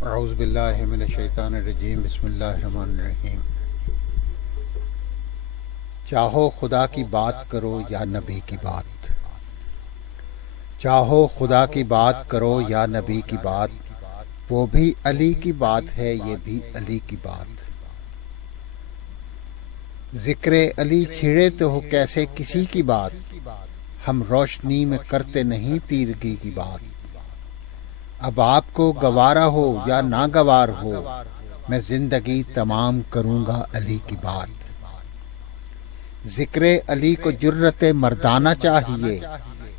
اعوذ باللہ من الشیطان الرجیم بسم اللہ الرحمن الرحیم۔ چاہو خدا کی بات کرو یا نبی کی بات، چاہو خدا کی بات کرو یا نبی کی بات، وہ بھی علی کی بات ہے، یہ بھی علی کی بات۔ ذکر علی چھڑے تو ہو کیسے کسی کی بات، ہم روشنی میں کرتے نہیں تیرگی کی بات۔ اب آپ کو گوارا ہو یا ناگوار ہو، میں زندگی تمام کروں گا علی کی بات۔ ذکر علی کو جرت مردانہ چاہیے،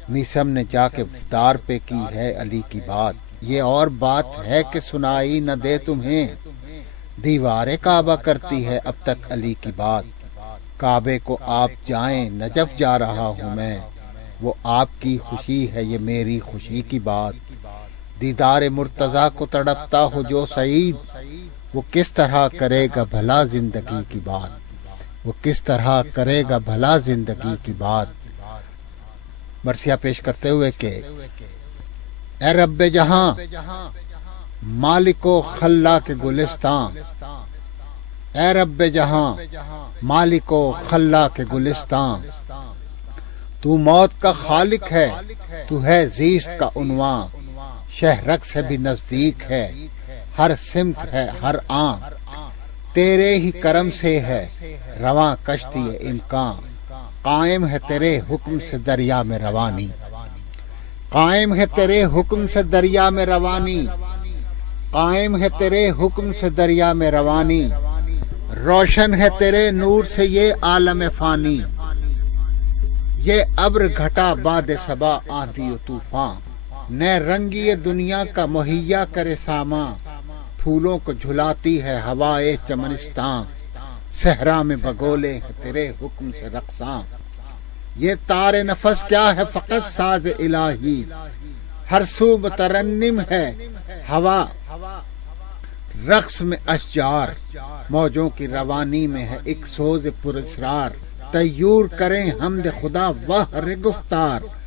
میسم نے جا کے دار پہ کی ہے علی کی بات۔ یہ اور بات ہے کہ سنائی نہ دے تمہیں، دیوار کعبہ کرتی ہے اب تک علی کی بات۔ کعبے کو آپ جائیں نجف جا رہا ہوں میں، وہ آپ کی خوشی ہے یہ میری خوشی کی بات۔ دیدار مرتضیٰ کو تڑپتا ہو جو سعید، وہ کس طرح کرے گا بھلا زندگی کی بات، وہ کس طرح کرے گا بھلا زندگی کی بات۔ مرثیہ پیش کرتے ہوئے کہ اے رب جہاں مالک و خلاق گلستان، اے رب جہاں مالک و خلاق گلستان، تو موت کا خالق ہے، تو ہے زیست کا عنوان، شہرک سے بھی نزدیک ہے، ہر سمت ہے ہر آن، تیرے ہی کرم سے ہے رواں کشتی امکان، قائم ہے تیرے حکم سے دریا میں روانی، قائم ہے تیرے حکم سے دریا میں روانی، قائم ہے تیرے حکم سے دریا میں روانی، روشن ہے تیرے نور سے یہ عالم فانی، یہ ابر گھٹا باد صبا آندھی و طوفان، نئے رنگی دنیا کا مہیا کرے سامان، پھولوں کو جھلاتی ہے ہوائے چمنستان، صحرا میں بگولے ہیں تیرے حکم سے رقصاں، یہ تار نفس کیا ہے فقط ساز الہی، ہر سو مترنم ہے ہوا رقص میں اشجار، موجوں کی روانی میں ہے ایک سوز پراسرار، طیور کریں حمد خدا وہر گفتار،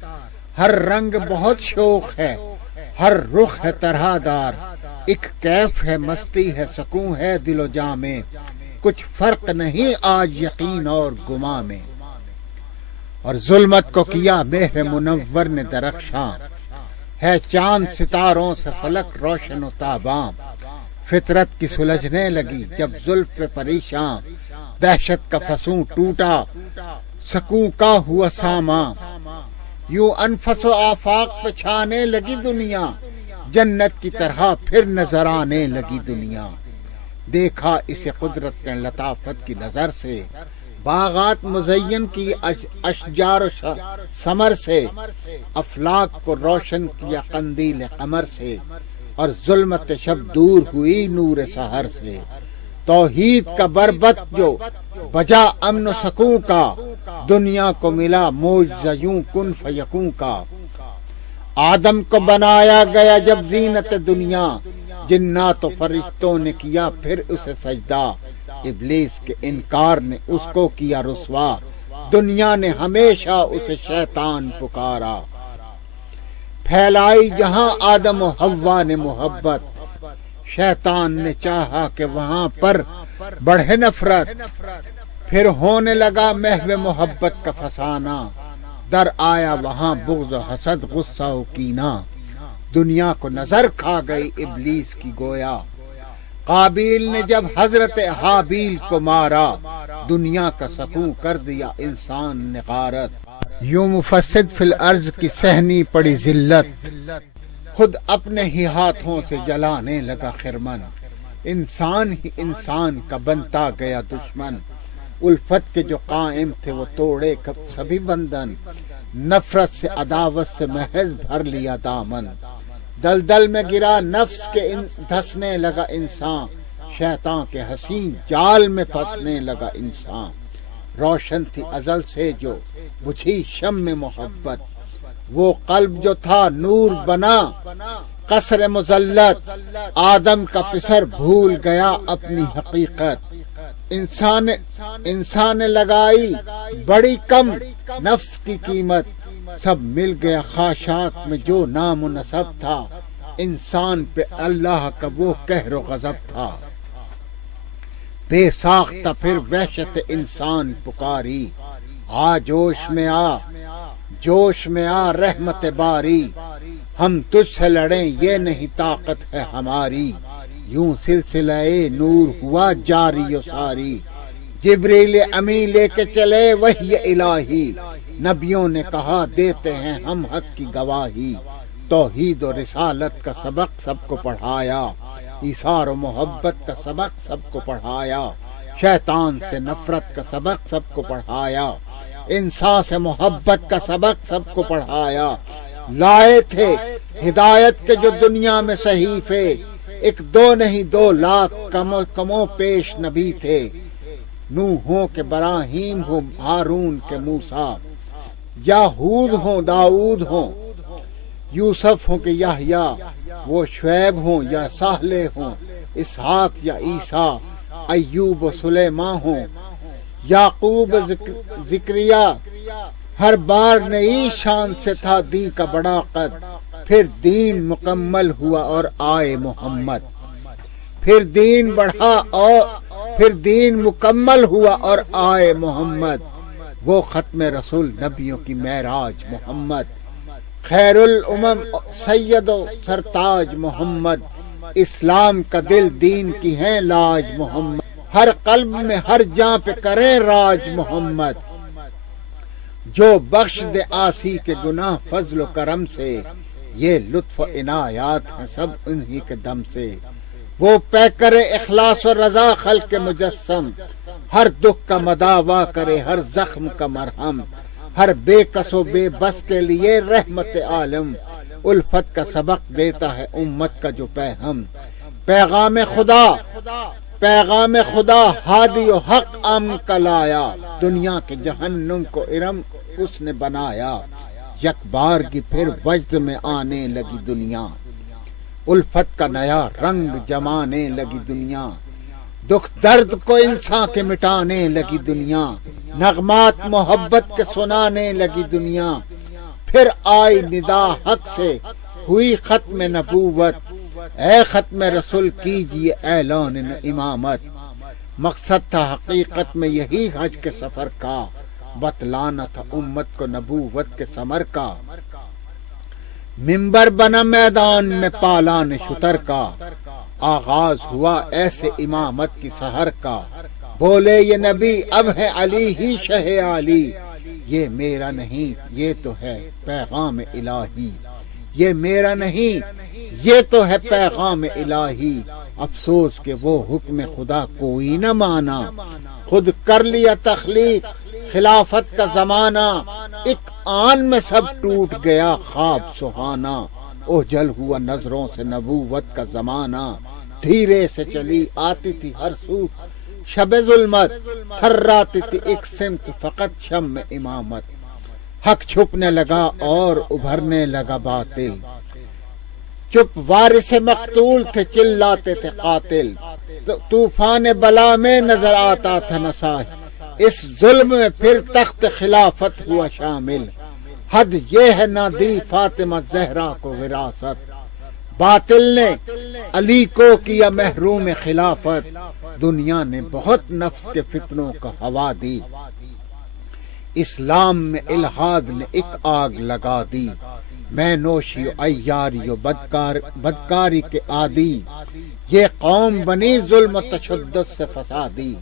ہر رنگ بہت شوق ہے ہر رخ ہے طرح دار، ایک کیف ہے مستی ہے سکون ہے دل و جاں میں، کچھ فرق نہیں آج یقین اور گماں میں، اور ظلمت کو کیا مہر منور نے درخشاں، ہے چاند ستاروں سے فلک روشن و تاباں، فطرت کی سلجھنے لگی جب زلف پہ پریشاں، دہشت کا فسوں ٹوٹا سکوں کا ہوا ساما، یوں انفس و آفاق پہ چھانے لگی دنیا، جنت کی طرح پھر نظر آنے لگی دنیا، دیکھا اسے قدرت نے لطافت کی نظر سے، باغات مزین کی اشجار و ثمر سے، افلاک کو روشن کیا قندیل قمر سے، اور ظلمت شب دور ہوئی نور سحر سے، توحید کا بربط جو بجا امن و سکون کا، دنیا کو ملا معجزہ یوں کن فیکون کا، آدم کو بنایا گیا جب زینت دنیا، جنات و فرشتوں نے کیا پھر اسے سجدہ، ابلیس کے انکار نے اس کو کیا رسوا، دنیا نے ہمیشہ اسے شیطان پکارا، پھیلائی جہاں آدم و حوا نے محبت، شیطان نے چاہا کہ وہاں پر بڑھے نفرت، پھر ہونے لگا محو محبت کا فسانہ، در آیا وہاں بغض و حسد غصہ و کینہ، دنیا کو نظر کھا گئی ابلیس کی گویا، قابیل نے جب حضرت حابیل کو مارا، دنیا کا سکون کر دیا انسان نے غارت، یوں مفسد فی الارض کی سہنی پڑی ذلت، خود اپنے ہی ہاتھوں سے جلانے لگا خرمن، انسان ہی انسان کا بنتا گیا دشمن، الفت کے جو قائم تھے وہ توڑے سبھی بندھن، نفرت سے عداوت سے محض بھر لیا دامن، دلدل میں گرا نفس کے دھسنے لگا انسان، شیطان کے حسین جال میں پھنسنے لگا انسان، روشن تھی ازل سے جو بجھی شمع محبت، وہ قلب جو تھا نور بنا قصر مذلت، آدم کا پسر بھول گیا اپنی حقیقت، انسان نے لگائی بڑی کم نفس کی قیمت، سب مل گیا خاشاک میں جو نام و نسب تھا، انسان پہ اللہ کا وہ قہر و غضب تھا، بے ساختہ پھر وحشت انسان پکاری، آ جوش میں آ، جوش میں آ رحمت باری، ہم تجھ سے لڑیں یہ نہیں طاقت ہے ہماری، یوں سلسلہ نور ہوا جاری و ساری، جبریل امی لے کے چلے وحی الہی، نبیوں نے کہا دیتے ہیں ہم حق کی گواہی، توحید و رسالت کا سبق سب کو پڑھایا، ایثار و محبت کا سبق سب کو پڑھایا، شیطان سے نفرت کا سبق سب کو پڑھایا، انسان سے محبت کا سبق سب کو پڑھایا، لائے تھے ہدایت کے جو دنیا میں صحیفے، ایک دو نہیں 2 لاکھ کموں پیش نبی تھے، نوح ہوں کہ ابراہیم ہوں ہارون کے موسیٰ، یا ہود ہوں داؤد ہوں یوسف ہوں کہ یحییٰ، وہ شعیب ہوں یا صالح ہوں، اسحاق یا عیسیٰ، ایوب و سلیمان ہوں، یعقوب زکریا، ہر بار نئی شان سے تھا دین کا بڑا قد، پھر دین مکمل ہوا اور آئے محمد، پھر دین بڑھا اور پھر دین مکمل ہوا اور آئے محمد، وہ ختم رسول نبیوں کی معراج محمد، خیر الامم سید و سرتاج محمد، اسلام کا دل دین کی ہیں لاج محمد، ہر قلب میں ہر جاں پہ کریں راج محمد، جو بخش دے آسی کے گناہ فضل و کرم سے، یہ لطف و عنایات ہیں سب انہی کے دم سے، وہ پیکر اخلاص و رضا خلق مجسم، ہر دکھ کا مداوا کرے ہر زخم کا مرہم، ہر بے کس و بے بس کے لیے رحمت عالم، الفت کا سبق دیتا ہے امت کا جو پیغام، پیغام خدا ہادی و حق امن کا لایا، دنیا کے جہنم کو ارم اس نے بنایا، یک بار کی پھر وجد میں آنے لگی دنیا، الفت کا نیا رنگ جمانے لگی دنیا، دکھ درد کو انسان کے مٹانے لگی دنیا، نغمات محبت کے سنانے لگی دنیا، پھر آئی ندا حق سے ہوئی ختم نبوت، اے ختم رسول کیجئے اعلان امامت، مقصد تھا حقیقت میں یہی حج کے سفر کا، بتلانا تھا امت کو نبوت کے ثمر کا، منبر بنا میدان میں پالان شتر کا، آغاز ہوا ایسے امامت کی سحر کا، بولے یہ نبی اب ہے علی ہی شہ علی، یہ میرا نہیں یہ تو ہے پیغام الہی، یہ میرا نہیں یہ تو ہے پیغام الہی، افسوس کہ وہ حکم خدا کوئی نہ مانا، خود کر لیا تخلیق خلافت کا زمانہ، ایک آن میں سب ٹوٹ گیا خواب سہانا، اوجھل ہوا نظروں سے نبوت کا زمانہ، دھیرے سے چلی آتی تھی ہر سو شب ظلمت، تھراتی تھی ایک سمت فقط شم امامت، حق چھپنے لگا اور ابھرنے لگا باطل، چپ وارث مقتول تھے چلاتے تھے قاتل، طوفان بلا میں نظر آتا تھا نساج، اس ظلم میں پھر تخت خلافت ہوا شامل، حد یہ ہے نہ دی فاطمہ زہرا کو وراثت، باطل نے علی کو کیا محروم خلافت، دنیا نے بہت نفس کے فتنوں کا ہوا دی، اسلام میں الحاد نے ایک آگ لگا دی، میں نوشی و عیاری و بدکاری کے عادی، یہ قوم بنی ظلم و تشدد سے فسادی،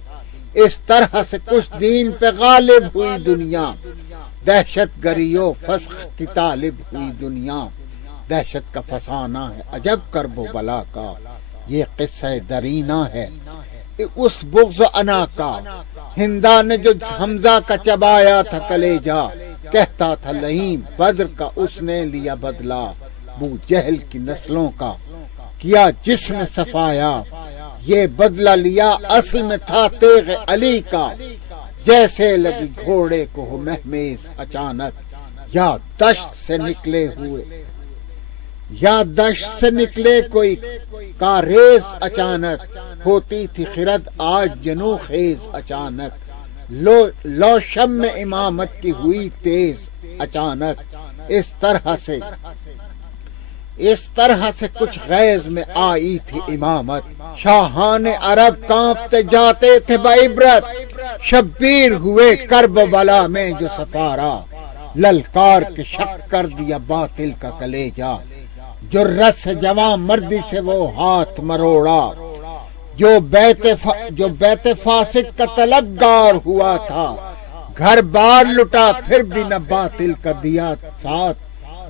اس طرح سے کچھ دین پہ غالب ہوئی دنیا، دہشت گری و فسق کی طالب ہوئی دنیا، دہشت کا فسانہ ہے عجب کرب و بلا کا، یہ قصہ درینہ ہے اس بغض و انا کا، ہندا نے جو حمزہ کا چبایا تھا کلیجہ، کہتا تھا لئیم بدر کا اس نے لیا بدلہ، بو جہل کی نسلوں کا کیا جس نے صفایا، یہ بدلہ لیا اصل میں تھا تیغ علی کا، جیسے لگی گھوڑے کو ہو مہمیز اچانک، یا دشت سے نکلے کوئی کاریز اچانک، ہوتی تھی خرد آج جنو خیز اچانک، لو شم امامت کی ہوئی تیز اچانک، اس طرح سے کچھ غیظ میں آئی تھی امامت، شاہان عرب کانپتے جاتے تھے بعبرت، شبیر ہوئے کرب بلا میں جو سفارا، للکار کے شک کر دیا باطل کا کلیجا، جرت سے جوان مردی سے وہ ہاتھ مروڑا، جو بیت فاسق کا طلبگار ہوا تھا، گھر بار لٹا پھر بھی نہ باطل کا دیا ساتھ،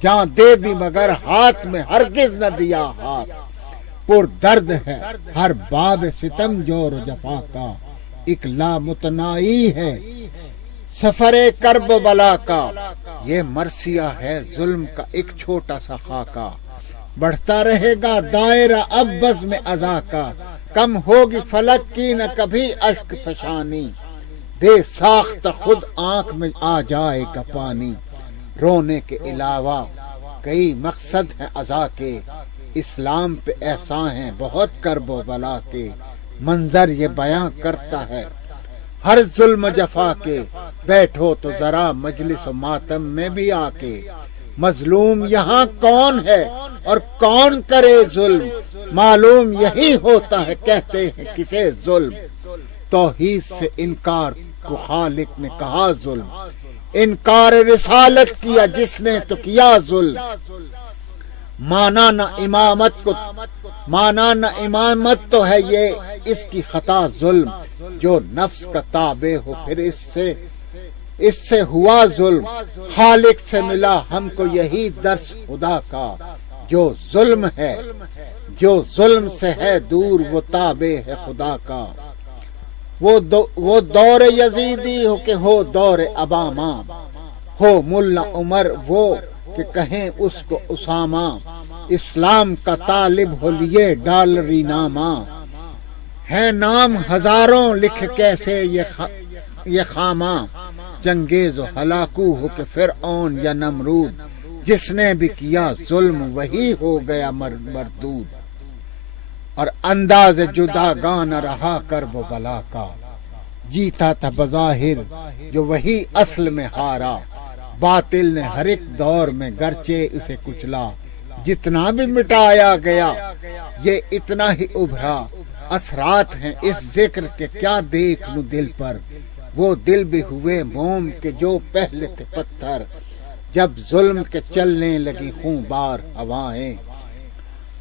جہاں دے دی مگر ہاتھ میں ہرگز نہ دیا ہاتھ، پر درد ہے ہر باب ستم جور و جفا کا، ایک لامتنائی ہے سفر کرب بلا کا، یہ مرثیہ ہے ظلم کا ایک چھوٹا سا خاکہ، بڑھتا رہے گا دائرہ اب بزم عزا کا، کم ہوگی فلک کی نہ کبھی اشک فشانی، بے ساخت خود آنکھ میں آ جائے گا پانی، رونے کے علاوہ کئی مقصد ہیں عزا کے، اسلام پہ احسان ہیں بہت کرب و بلا کے، منظر یہ بیاں کرتا ہے ہر ظلم جفا کے، بیٹھو تو ذرا مجلس و ماتم میں بھی آ کے، مظلوم یہاں کون ہے اور کون کرے ظلم، معلوم یہی ہوتا ہے کہتے ہیں کسے ظلم، توحید سے انکار کو خالق نے کہا ظلم، انکار رسالت کیا جس نے تو کیا ظلم، مانا نہ امامت تو ہے یہ اس کی خطا ظلم، جو نفس کا تابع ہو پھر اس سے ہوا ظلم، خالق سے ملا ہم کو یہی درس خدا کا، جو ظلم سے ہے دور وہ تابع ہے خدا کا، وہ دور یزیدی ہو کہ ہو دور اباما، ہو ملا عمر وہ کہ کہیں اس کو اسامہ، اسلام کا طالب ہو لیے ڈالری نامہ، ہے نام ہزاروں لکھ کیسے یہ خامہ، چنگیز و ہلاکو ہو کہ فرعون یا نمرود، جس نے بھی کیا ظلم وہی ہو گیا مردود، اور انداز جدا گانا رہا کرب و بلا کا، جیتا تھا بظاہر جو وہی اصل میں ہارا، باطل نے ہر ایک دور میں گرچہ اسے کچلا، جتنا بھی مٹایا گیا یہ اتنا ہی ابھرا، اثرات ہیں اس ذکر کے کیا دیکھ لوں دل پر، وہ دل بھی ہوئے موم کے جو پہلے تھے پتھر، جب ظلم کے چلنے لگی خون بار ہوائیں،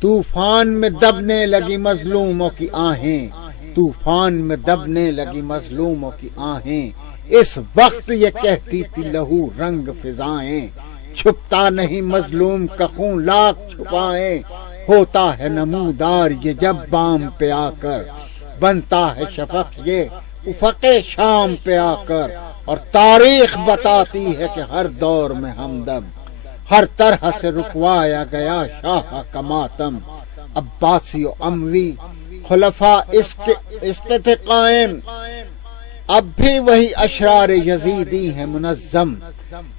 طوفان میں دبنے لگی مظلوموں کی آہیں، طوفان میں دبنے لگی مظلوموں کی آہیں، اس وقت یہ کہتی تھی لہو رنگ فضائیں، چھپتا نہیں مظلوم کا خون لاکھ چھپائیں، ہوتا ہے نمودار یہ جب بام پہ آ کر، بنتا ہے شفق یہ افق شام پہ آ کر، اور تاریخ بتاتی ہے کہ ہر دور میں ہمدم، ہر طرح سے رکوایا گیا شاہ کا ماتم، عباسی و اموی خلفاء اس پہ تھے قائم، اب بھی وہی اشرار یزیدی ہے منظم،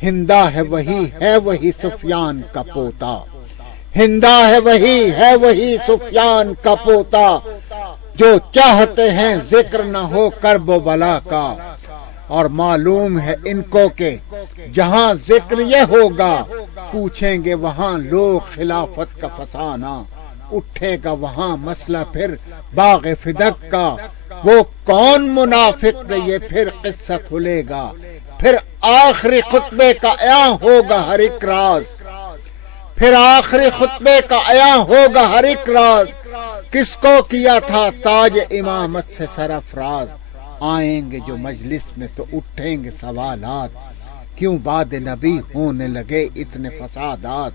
ہندا ہے وہی سفیان کا پوتا، ہندا ہے وہی سفیان کا پوتا، جو چاہتے ہیں ذکر نہ ہو کرب و بلا کا، اور معلوم ہے ان کو کہ جہاں ذکر یہ ہوگا پوچھیں گے وہاں لوگ خلافت کا فسانہ، اٹھے گا وہاں مسئلہ پھر باغ فدق کا، وہ کون منافق تھے یہ پھر قصہ کھلے گا، پھر آخری خطبے کا عیاں ہوگا ہر ایک راز، پھر آخری خطبے کا عیاں ہوگا ہر ایک راز، کس کو کیا تھا تاج امامت سے سرفراز، آئیں گے جو مجلس میں تو اٹھیں گے سوالات، کیوں بعد نبی ہونے لگے اتنے فسادات،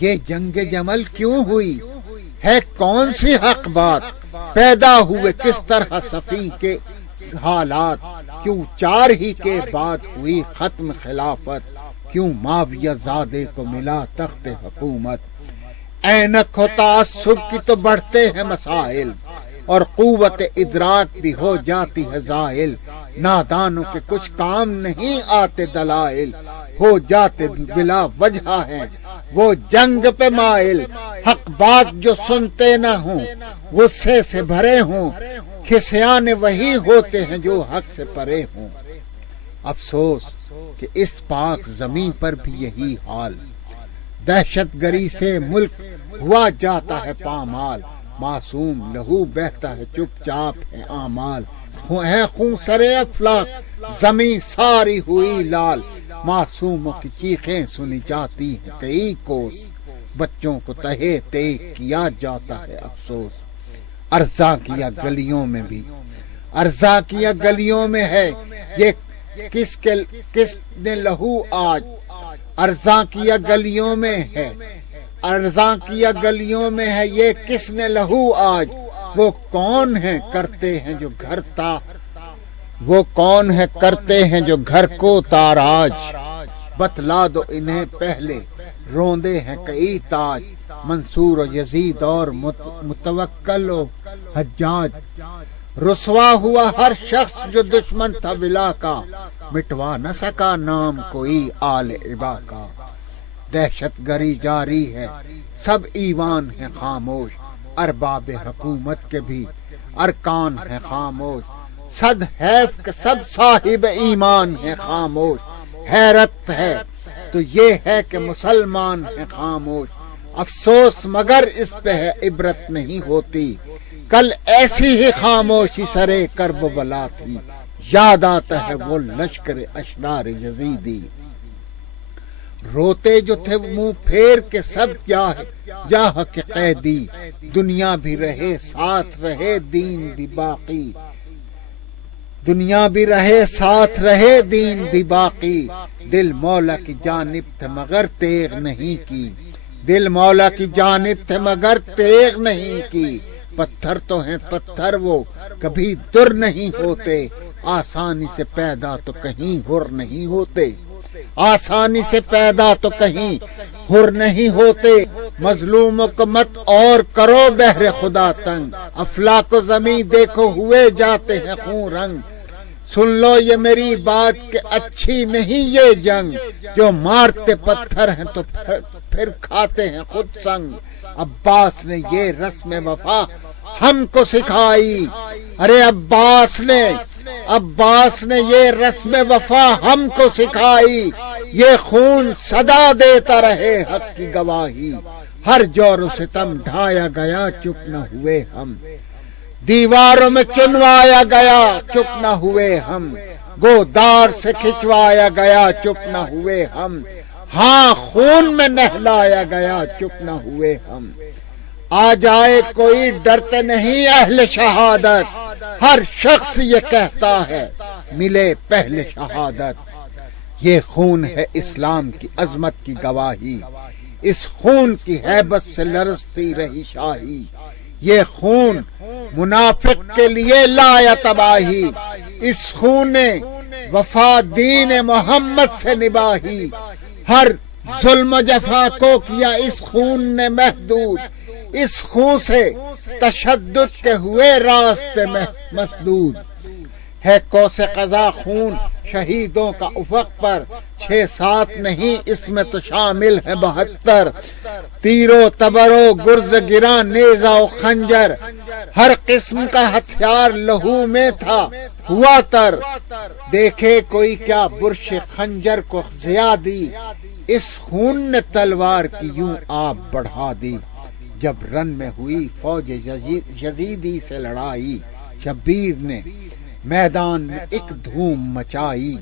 یہ جنگ جمل کیوں ہوئی ہے کون سی حق بات، پیدا ہوئے کس طرح صفی کے حالات، کیوں 4 ہی کے بعد ہوئی ختم خلافت، کیوں معاویہ زادے کو ملا تخت حکومت، اینک ہو تعصب کی تو بڑھتے ہیں مسائل، اور قوت ادراک بھی ہو جاتی ہے زائل، نادانوں کے کچھ کام نہیں آتے دلائل، ہو جاتے بلا وجہ ہیں وہ جنگ پہ مائل، حق بات جو سنتے نہ ہوں غصے سے بھرے ہوں، کھسیانے وہی ہوتے ہیں جو حق سے پرے ہوں، افسوس کہ اس پاک زمین پر بھی یہی حال، دہشت گری سے ملک ہوا جاتا ہے پامال، معصوم لہو بہتا ہے چپ چاپ ہے اعمال، ہے خون سرے افلاک زمین ساری ہوئی لال، معصوموں کی چیخیں سنی جاتی ہیں کئی کوس، بچوں کو تہے تے کیا جاتا ہے افسوس، ارزاں کیا گلیوں میں بھی، ارزاں کیا گلیوں میں ہے یہ کس نے لہو آج، ارزاں کیا گلیوں میں ہے، ارزاں کیا گلیوں میں ہے یہ کس نے لہو آج، وہ کون ہیں کرتے ہیں جو گھر وہ کون ہے کرتے ہیں جو گھر کو تاراج، بتلا دو انہیں پہلے روندے ہیں کئی تاج، منصور و یزید اور متوکل و حجاج، رسوا ہوا ہر شخص جو دشمن تھا ولا کا، مٹوا نہ سکا نام کوئی آل عبا کا، دہشت گری جاری ہے سب ایوان ہیں خاموش، ارباب حکومت کے بھی ارکان ہیں خاموش، صد حیف کہ سب صاحب ایمان ہیں خاموش، حیرت ہے تو یہ ہے کہ مسلمان ہیں خاموش، افسوس مگر اس پہ ہے عبرت نہیں ہوتی، کل ایسی ہی خاموشی سرے کرب و بلا تھی، یاد آتا ہے وہ لشکر اشرار یزیدی، روتے جو تھے منہ پھیر کے سب جاہ کے قیدی، دنیا بھی رہے ساتھ رہے دین بھی باقی، دنیا بھی رہے ساتھ رہے دین بھی باقی، دل مولا کی جانب تھے مگر تیغ نہیں کی، دل مولا کی جانب تھے مگر تیغ نہیں کی، پتھر تو ہیں پتھر وہ کبھی در نہیں ہوتے، آسانی سے پیدا تو کہیں ہر نہیں ہوتے، آسانی سے پیدا تو کہیں ہر نہیں ہوتے، مظلوموں کو مت اور کرو بہر خدا تنگ، افلاک و زمین دیکھو ہوئے جاتے ہیں خون رنگ، سن لو یہ میری بات کہ اچھی نہیں یہ جنگ، جو مارتے پتھر ہیں تو پھر کھاتے ہیں خود سنگ، عباس نے یہ رسم وفا ہم کو سکھائی، ارے عباس نے یہ رسم وفا ہم کو سکھائی، یہ خون صدا دیتا رہے حق کی گواہی، ہر جور و ستم ڈھایا گیا چپ نہ ہوئے ہم، دیواروں میں چنوایا گیا چپ نہ ہوئے ہم، گودار سے کھچوایا گیا چپ نہ ہوئے ہم، ہاں خون میں نہلایا گیا چپ نہ ہوئے ہم، آ جائے کوئی ڈرتے نہیں اہل شہادت، ہر شخص یہ کہتا ہے ملے پہلے شہادت، یہ خون ہے اسلام کی عظمت کی گواہی، اس خون کی ہیبت سے لرزتی رہی شاہی، یہ خون منافق کے لیے لایا تباہی، اس خون نے وفا دین محمد سے نباہی، ہر ظلم و جفا کو کیا اس خون نے محدود، اس خون سے تشدد کے ہوئے راستے مسدود، ہے کوس قضا خون شہیدوں کا افق پر، 6-7 نہیں اس میں تو شامل ہے 72، تیرو تبرو گرز گراں نیزہ و خنجر، ہر قسم کا ہتھیار لہو میں تھا ہوا تر، دیکھے کوئی کیا برش خنجر کو ضیا دی، اس خون نے تلوار کی یوں آپ بڑھا دی، جب رن میں ہوئی فوج یزیدی سے لڑائی، شبیر نے میدان میں ایک دھوم مچائی،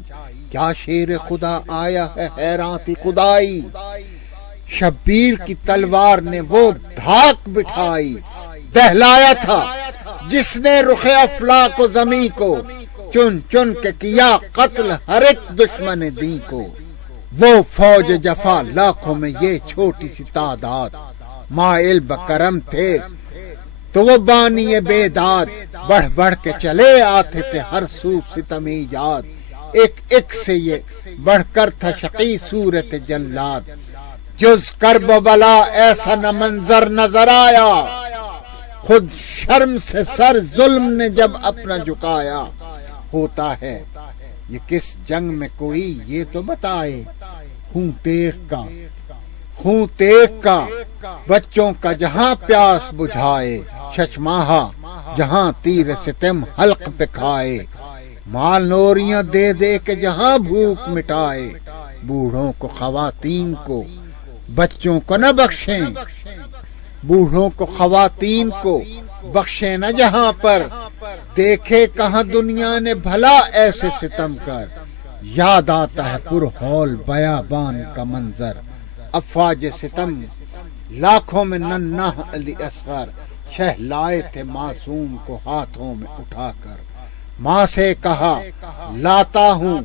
کیا شیر خدا آیا ہے حیران تھی خدائی، شبیر کی تلوار نے وہ دھاک بٹھائی، دہلایا تھا جس نے رخ افلاک و زمین کو، چن چن کے کیا قتل ہر ایک دشمن دین کو، وہ فوج جفا لاکھوں میں یہ چھوٹی سی تعداد، مائل بکرم تھے تو وہ بانی بیداد، بڑھ بڑھ کے چلے آتے تھے ہر سو ستم ایجاد، ایک ایک سے یہ بڑھ کر تھا شقی صورت جلاد، جز کرب و بلا ایسا نہ منظر نظر آیا، خود شرم سے سر ظلم نے جب اپنا جھکایا، ہوتا ہے یہ کس جنگ میں کوئی یہ تو بتائے، خون تیغ کا بچوں کا جہاں پیاس بجھائے، ششماہا جہاں تیر ستم حلق پہ کھائے، مال نوریاں دے دے کے جہاں بھوک مٹائے، بوڑھوں کو خواتین کو بچوں کو نہ بخشیں، بوڑھوں کو خواتین کو بخشیں نہ جہاں پر، دیکھے کہاں دنیا نے بھلا ایسے ستم کر، یاد آتا ہے پرہول بیابان کا منظر، افواج ستم لاکھوں میں ننھا علی اصغر، شہ لائے تھے معصوم کو ہاتھوں میں اٹھا کر، ماں سے کہا لاتا ہوں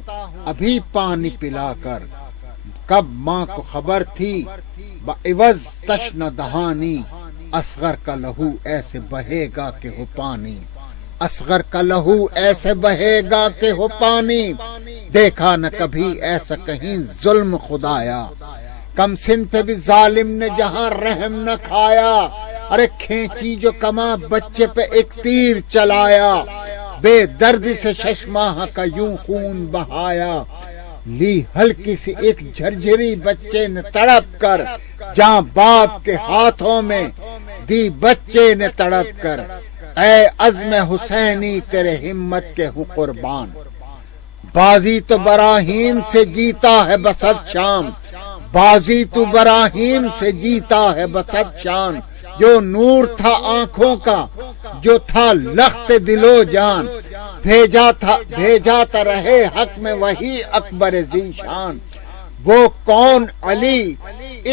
ابھی پانی پلا کر، کب ماں کو خبر تھی بعوض تشنہ دہانی، اصغر کا لہو ایسے بہے گا کہ ہو پانی، اصغر کا لہو ایسے بہے گا کہ ہو پانی، دیکھا نہ کبھی ایسا کہیں ظلم خدایا، کم سن پہ بھی ظالم نے جہاں رحم نہ کھایا، ارے کھینچی جو کماں بچے پہ ایک تیر چلایا، بے دردی سے 6 ماہ کا یوں خون بہایا، لی ہلکی سی ایک جھرجھری بچے نے تڑپ کر، جہاں باپ کے ہاتھوں میں دی بچے نے تڑپ کر، اے عزم حسینی تیرے ہمت کے ہوں قربان، بازی تو براہیم سے جیتا ہے بسط شام، بازی تو براہیم سے جیتا ہے بسط شان، جو نور تھا آنکھوں کا جو تھا لخت دل و جان، بھیجا تھا رہے حق میں وہی اکبر ذیشان، وہ کون علی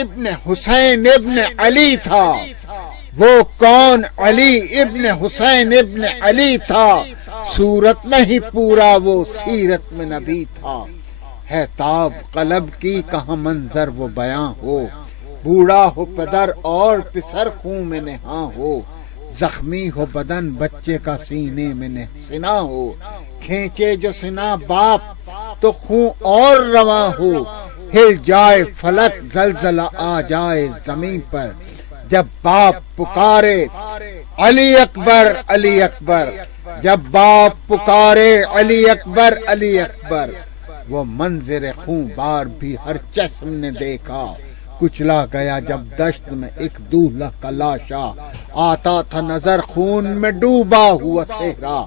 ابن حسین ابن علی تھا، وہ کون علی ابن حسین ابن علی تھا، صورت نہیں پورا وہ سیرت میں نبی تھا، ہے تاب قلب کی کہاں منظر وہ بیاں ہو، بوڑھا ہو پدر اور پسر خون میں نہاں ہو، زخمی ہو بدن بچے کا سینے میں سنا ہو، کھینچے جو سنا باپ تو خون اور رواں ہو، ہل جائے فلک زلزلہ آ جائے زمین پر، جب باپ پکارے علی اکبر علی اکبر، جب باپ پکارے علی اکبر علی اکبر، وہ منظر خون بار بھی ہر چشم نے دیکھا، کچلا گیا جب دشت میں ایک دولہا کا لاشا، آتا تھا نظر خون میں ڈوبا ہوا صحرا،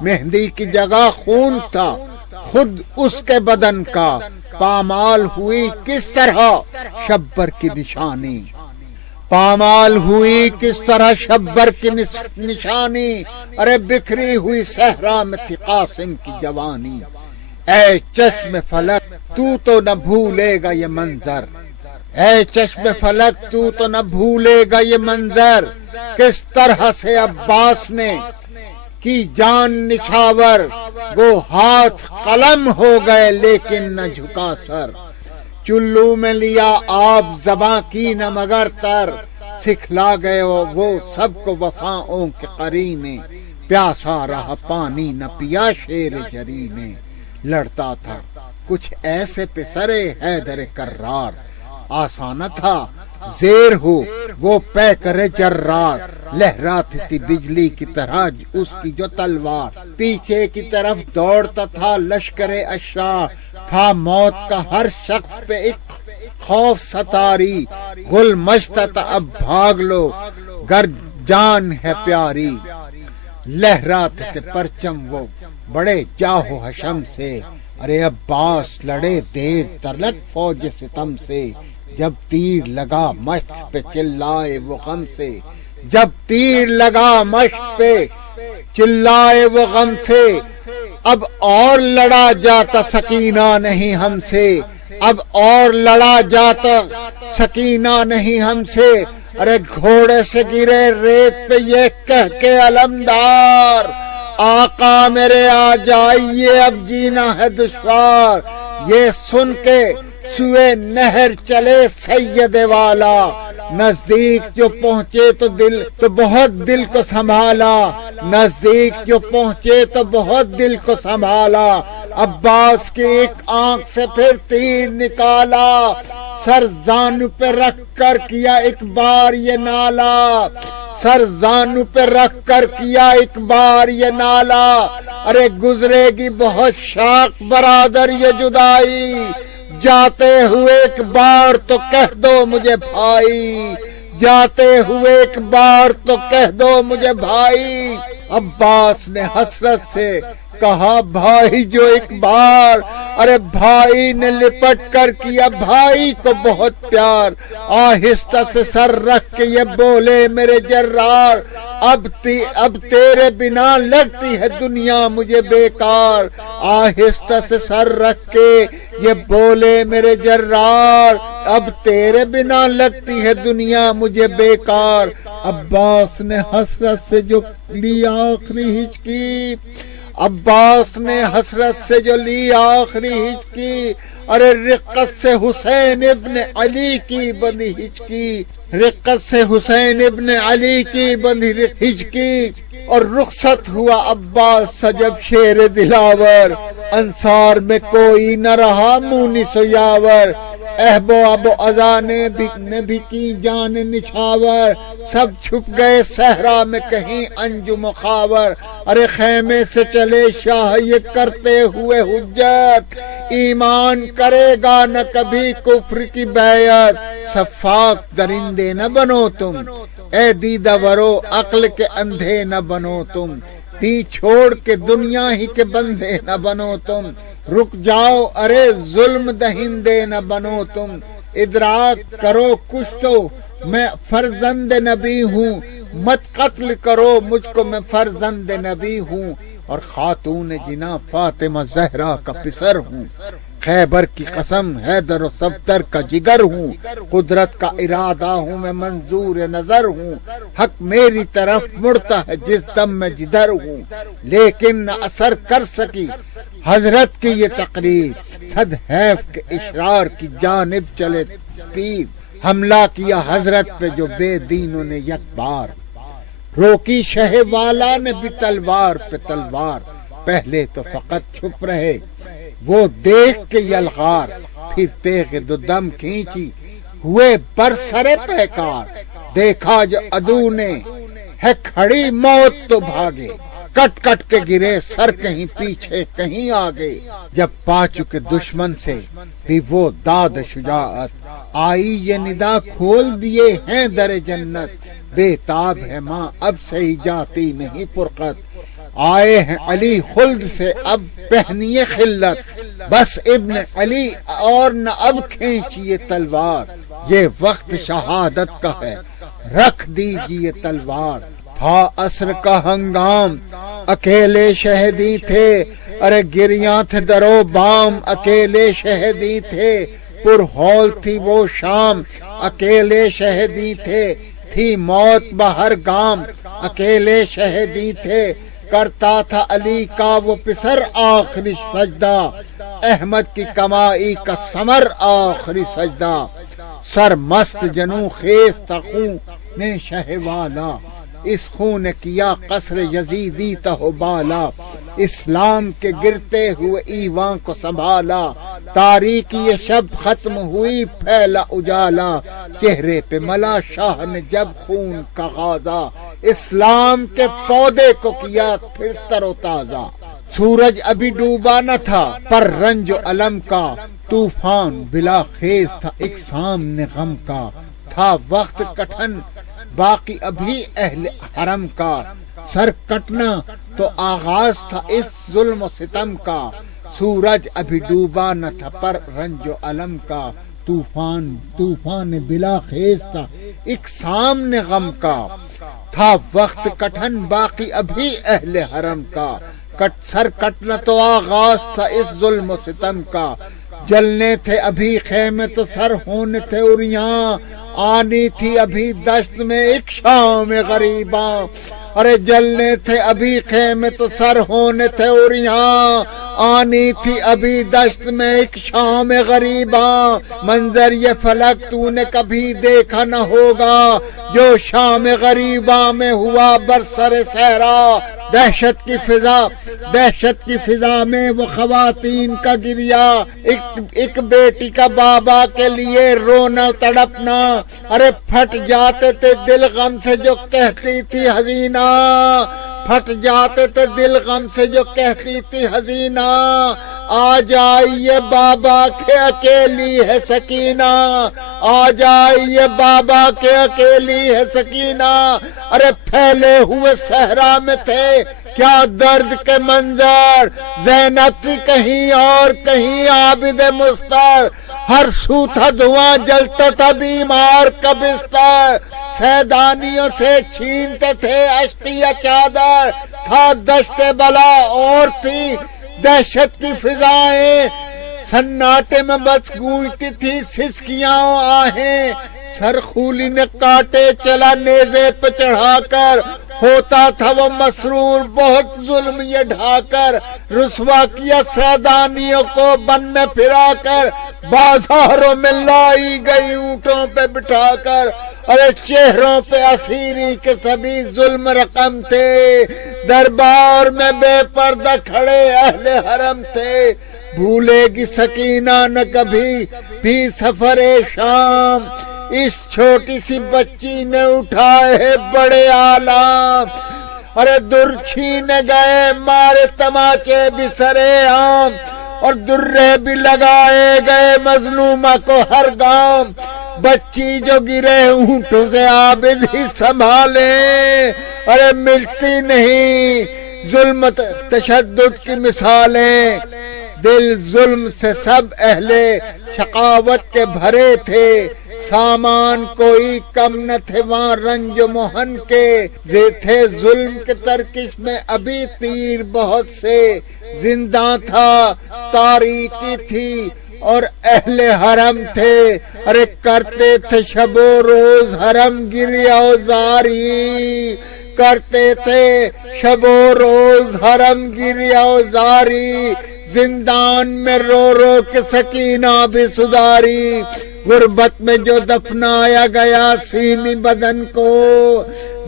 مہندی کی جگہ خون تھا خود اس کے بدن کا، پامال ہوئی کس طرح شبر کی نشانی، پامال ہوئی کس طرح شبر کی نشانی، ارے بکھری ہوئی صحرا میں تھی قاسم کی جوانی، اے چشم فلک تو نہ بھولے گا یہ منظر، اے چشم فلک تو نہ بھولے گا یہ منظر، کس طرح سے عباس نے کی جان نچھاور، وہ ہاتھ قلم ہو گئے لیکن نہ جھکا سر، چلو میں لیا آپ زباں کی نہ مگر تر، سکھلا گئے وہ سب کو وفاؤں کے قرینے، پیاسا رہا پانی نہ پیا شیر جری نے، لڑتا تھا کچھ ایسے پہ سرے حیدر کرار، آسان تھا زیر ہو وہ پے کرے جرار، لہراتی تھی بجلی کی طرح اس کی جو تلوار، پیچھے کی طرف دوڑتا تھا لشکر اشرار، تھا موت کا ہر شخص پہ ایک خوف ستاری، گل مشتا تھا اب بھاگ لو گر جان ہے پیاری، لہراتے تھے پرچم وہ بڑے جاہو حشم سے، ارے عباس لڑے دیر تلک فوج ستم سے، جب تیر لگا مشق پہ چلائے وہ غم سے، جب تیر لگا مشق پہ چلائے وہ غم سے، اب اور لڑا جاتا سکینہ نہیں ہم سے، اب اور لڑا جاتا سکینہ نہیں ہم سے، ارے گھوڑے سے گرے ریت پہ یہ کہہ کے علمدار، آقا میرے آ جائیے اب جینا ہے دشوار، یہ سن کے سوئے نہر چلے سید والا، نزدیک جو پہنچے تو بہت دل کو سنبھالا، نزدیک جو پہنچے تو بہت دل کو سنبھالا، عباس کی ایک آنکھ سے پھر تیر نکالا، سر زانو پہ رکھ کر کیا ایک بار یہ نالا، سر زانو پہ رکھ کر کیا ایک بار یہ نالا، ارے گزرے گی بہت شاق برادر یہ جدائی، جاتے ہوئے ایک بار تو کہہ دو مجھے بھائی، جاتے ہوئے ایک بار تو کہہ دو مجھے بھائی، عباس نے حسرت سے کہا بھائی جو ایک بار ارے بھائی نے لپٹ کر کیا بھائی کو بہت پیار، آہستہ سے سر رکھ کے یہ بولے میرے جرار، اب تیرے بنا لگتی ہے دنیا مجھے بیکار، آہستہ سے سر رکھ کے یہ بولے میرے جرار، اب تیرے بنا لگتی ہے دنیا مجھے بیکار۔ عباس نے حسرت سے جو لی آخری ہچکی، عباس نے حسرت سے جو لی آخری ہچکی، ارے رقت سے حسین ابن علی کی بندی ہچکی، رقت سے حسین ابن علی کی بندی ہچکی، اور رخصت ہوا عباس سے جب شیر دلاور، انصار میں کوئی نہ رہا مونس و یاور، اہب و ابو عزا نے بھی کی جان نچھاور، سب چھپ گئے صحرا میں کہیں انجم و خاور، ارے خیمے سے چلے شاہ یہ کرتے ہوئے حجت، ایمان کرے گا نہ کبھی کفر کی بیعت، صفاق درندے نہ بنو تم، اے دیدہ ورو عقل کے اندھے نہ بنو تم، تی چھوڑ کے دنیا ہی کے بندے نہ بنو تم، رک جاؤ ارے ظلم دہندے نہ بنو تم، ادراک کرو کچھ تو میں فرزند نبی ہوں، مت قتل کرو مجھ کو میں فرزند نبی ہوں، اور خاتون جنا فاطمہ زہرا کا پسر ہوں، خیبر کی قسم حیدر و صفدر کا جگر ہوں، قدرت کا ارادہ ہوں میں منظور نظر ہوں، حق میری طرف مڑتا ہے جس دم میں جدھر ہوں، لیکن نہ اثر کر سکی حضرت کی یہ تقریر، صد حیف کے اشرار کی جانب چلے تیر، حملہ کیا حضرت پہ جو بے دینوں نے یک بار، روکی شہ والا نے بھی تلوار پہ تلوار، پہلے تو فقط چھپ رہے وہ دیکھ کے یلغار، پھر تیغ دو دم کھینچی ہوئے برسرے پیکار، دیکھا جو عدو نے ہے کھڑی موت تو بھاگے، کٹ کٹ کے گرے سر کہیں پیچھے کہیں آگے، جب پا چکے دشمن سے بھی وہ داد شجاعت، آئی یہ ندا کھول دیے ہیں در جنت، بے تاب ہے ماں اب سے ہی جاتی نہیں فرقت، آئے ہیں علی خلد سے اب پہنیے خلت، بس ابن علی اور نہ اب کھینچیے تلوار، یہ وقت شہادت کا ہے رکھ دیجیے تلوار، تھا عصر کا ہنگام اکیلے شہیدی تھے، ارے گریاں تھے درو بام اکیلے شہیدی تھے، پر ہول تھی وہ شام اکیلے شہیدی تھے، تھی موت بہر گام اکیلے شہیدی تھے، کرتا تھا علی کا وہ پسر آخری سجدہ، احمد کی کمائی کا ثمر آخری سجدہ، سر مست جنوں خیز تھا خون نے شہ والا، اس خون نے کیا قصر یزیدی تہو بالا، اسلام کے گرتے ہوئے ایوان کو سنبھالا، تاریکی یہ شب ختم ہوئی پھیلا اجالا، چہرے پہ ملا شاہ نے جب خون کا غازہ، اسلام کے پودے کو کیا پھر تر و تازہ، سورج ابھی ڈوبا نہ تھا پر رنج و علم کا، طوفان بلا خیز تھا ایک سامنے غم کا، تھا وقت کٹھن باقی ابھی اہل حرم کا، سر کٹنا تو آغاز تھا اس ظلم و ستم کا، سورج ابھی ڈوبا نہ تھا پر رنج و علم کا، طوفان بلا خیز تھا ایک سامنے غم کا، تھا وقت کٹھن باقی ابھی اہل حرم کا، سر کٹنا تو آغاز تھا اس ظلم و ستم کا، جلنے تھے ابھی خیمے تو سر ہونے تھے اریاں، آنی تھی ابھی دشت میں ایک شام غریباں، ارے جلنے تھے ابھی خیمے تو سر ہونے تھے اریاں، آنی تھی ابھی دشت میں ایک شام غریباں، منظر یہ فلک تو نے کبھی دیکھا نہ ہوگا، جو شام غریباں میں ہوا برسر صحرا، دہشت کی فضا میں وہ خواتین کا گریا، ایک بیٹی کا بابا کے لیے رونا تڑپنا، ارے پھٹ جاتے تھے دل غم سے جو کہتی تھی حزینہ، پھٹ جاتے تھے دل غم سے جو کہتی تھی حزینہ، آ جائیے بابا کے اکیلی ہے سکینہ، آ جائیے بابا کے اکیلی ہے سکینہ، ارے پھیلے ہوئے صحرا میں تھے کیا درد کے منظر، زینب تھی کہیں اور کہیں عابد مستر، ہر سو تھا دھواں جلتا تھا بیمار کا بستر، سیدانیوں سے چھینتے تھے اشتیہ چادر، تھا دشت بلا اور تھی دہشت کی فضائیں، سناٹے میں بس گونجتی تھی سسکیاں آہیں، سرخولی نے کاٹے چلا نیزے پہ چڑھا کر، ہوتا تھا وہ مسرور بہت ظلم یہ ڈھا کر، رسوا کیا سیدانیوں کو بن میں پھرا کر، بازاروں میں لائی گئی اونٹوں پہ بٹھا کر، ارے چہروں پہ اسیری کے سبھی ظلم رقم تھے، دربار میں بے پردہ کھڑے اہل حرم تھے، بھولے گی سکینہ نہ کبھی بھی سفر شام، اس چھوٹی سی بچی نے اٹھائے بڑے آلام، ارے در چھینے گئے مارے تماچے بھی سرے عام، اور درے بھی لگائے گئے مظلومہ کو ہر گام، بچی جو گرے اونٹوں سے عابد ہی سنبھالے، ارے ملتی نہیں ظلم تشدد کی مثالیں، دل ظلم سے سب اہل شقاوت کے بھرے تھے، سامان کوئی کم نہ تھے وہاں رنج و محن کے، تھے ظلم کے ترکش میں ابھی تیر بہت سے، زندہ تھا تاریکی تھی اور اہل حرم تھے، ارے کرتے تھے شب و روز حرم گریا و زاری، کرتے تھے شب و روز حرم گریا و زاری، زندان میں رو رو کے سکینہ بھی سداری، غربت میں جو دفنایا گیا سیمی بدن کو،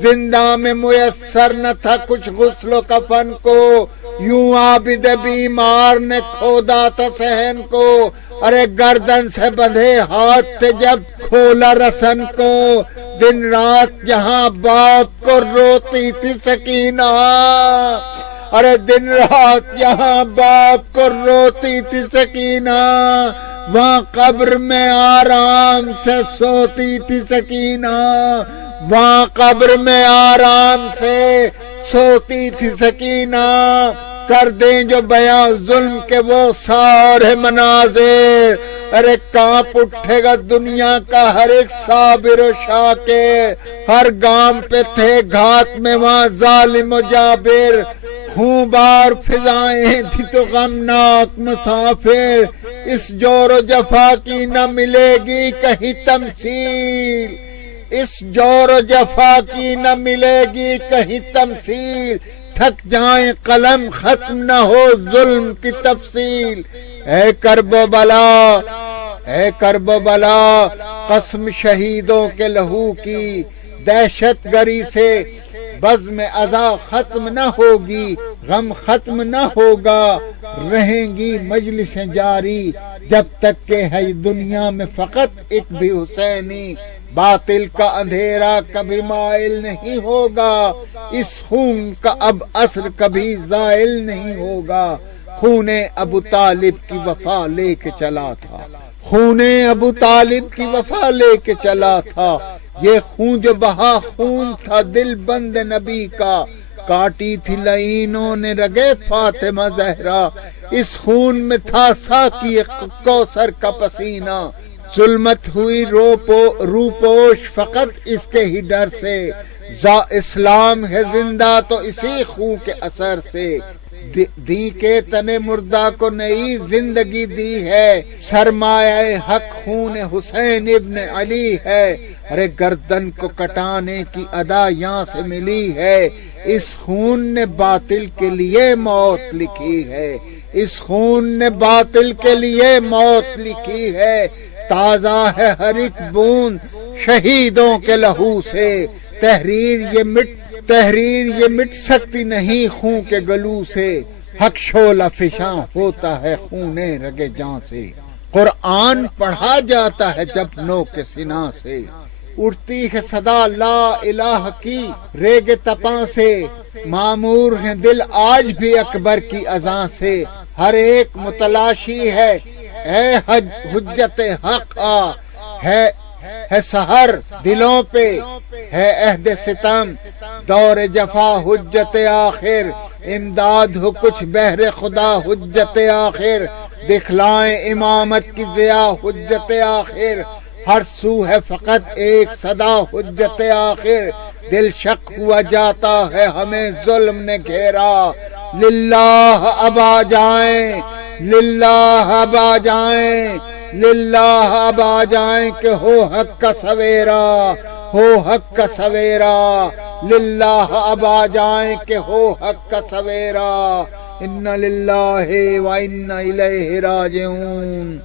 زندہ میں میسر نہ تھا کچھ غسل و کفن کو، یوں عابد بیمار نے کھودا تھا صحن کو، ارے گردن سے بندھے ہاتھ تھے جب کھولا رسن کو، دن رات جہاں باپ کو روتی تھی سکینہ، ارے دن رات یہاں باپ کو روتی تھی سکینہ، وہاں قبر میں آرام سے سوتی تھی سکینہ، وہاں قبر میں آرام سے سوتی تھی سکینہ، کر دیں جو بیاں ظلم کے وہ سارے مناظر، ارے کانپ اٹھے گا دنیا کا ہر ایک صابر و شاکر، ہر گام پہ تھے گھات میں وہاں ظالم و جابر، خون بار فضائیں تھی تو غمناک مسافر، اس جور و جفا کی نہ ملے گی کہیں تمثیل، اس جور و جفا کی نہ ملے گی کہیں تمثیل، تھک جائیں قلم ختم نہ ہو ظلم کی تفصیل، اے کرب و بلا اے کرب و بلا، قسم شہیدوں کے لہو کی، دہشت گری سے بزم ازا ختم نہ ہوگی، غم ختم نہ ہوگا، رہیں گی مجلسیں جاری، جب تک کہ ہے دنیا میں فقط ایک بھی حسینی، باطل کا اندھیرا کبھی مائل نہیں ہوگا، اس خون کا اب اثر کبھی زائل نہیں ہوگا، خون ابو طالب کی وفا لے کے چلا تھا، خون ابو طالب کی وفا لے کے چلا تھا، یہ خون جو بہا خون تھا دل بند نبی کا، کاٹی تھی لعینوں نے رگے فاطمہ زہرا، اس خون میں تھا ساقی کوثر کا پسینہ، ظلمت ہوئی روپوش فقط اس کے ہی ڈر سے، اسلام ہے زندہ تو اسی خون کے اثر سے، دی کے تنے مردہ کو نئی زندگی دی ہے، سرمایہ حق خون حسین ابن علی ہے، ارے گردن کو کٹانے کی ادا یہاں سے ملی ہے، اس خون نے باطل کے لیے موت لکھی ہے، اس خون نے باطل کے لیے موت لکھی ہے، تازہ ہے ہر ایک بوند شہیدوں کے لہو سے، تحریر یہ مٹ سکتی نہیں خون کے گلو سے، حق شعلہ فشاں ہوتا ہے خون رگے جاں سے، قرآن پڑھا جاتا ہے جب نو کے سنا سے، اٹھتی ہے صدا لا الہ کی ریگ تپاں سے، معمور ہے دل آج بھی اکبر کی اذان سے، ہر ایک متلاشی ہے اے حجت حق آ، ہے سحر دلوں پہ ہے عہد ستم، دور جفا حجت آخر، امداد ہو کچھ بہر خدا حجت آخر، دکھلائیں امامت کی ضیا حجت آخر، ہر سو ہے فقط ایک صدا حجت آخر، دل شک ہوا جاتا ہے ہمیں ظلم نے گھیرا، للہ ابا جائیں، للہ ابا جائیں، للہ ابا جائیں کہ ہو حق کا سویرا، ہو حق کا سویرا، للہ ابا جائیں کہ ہو حق کا سویرا، انا للہ و انا الیہ راجعون۔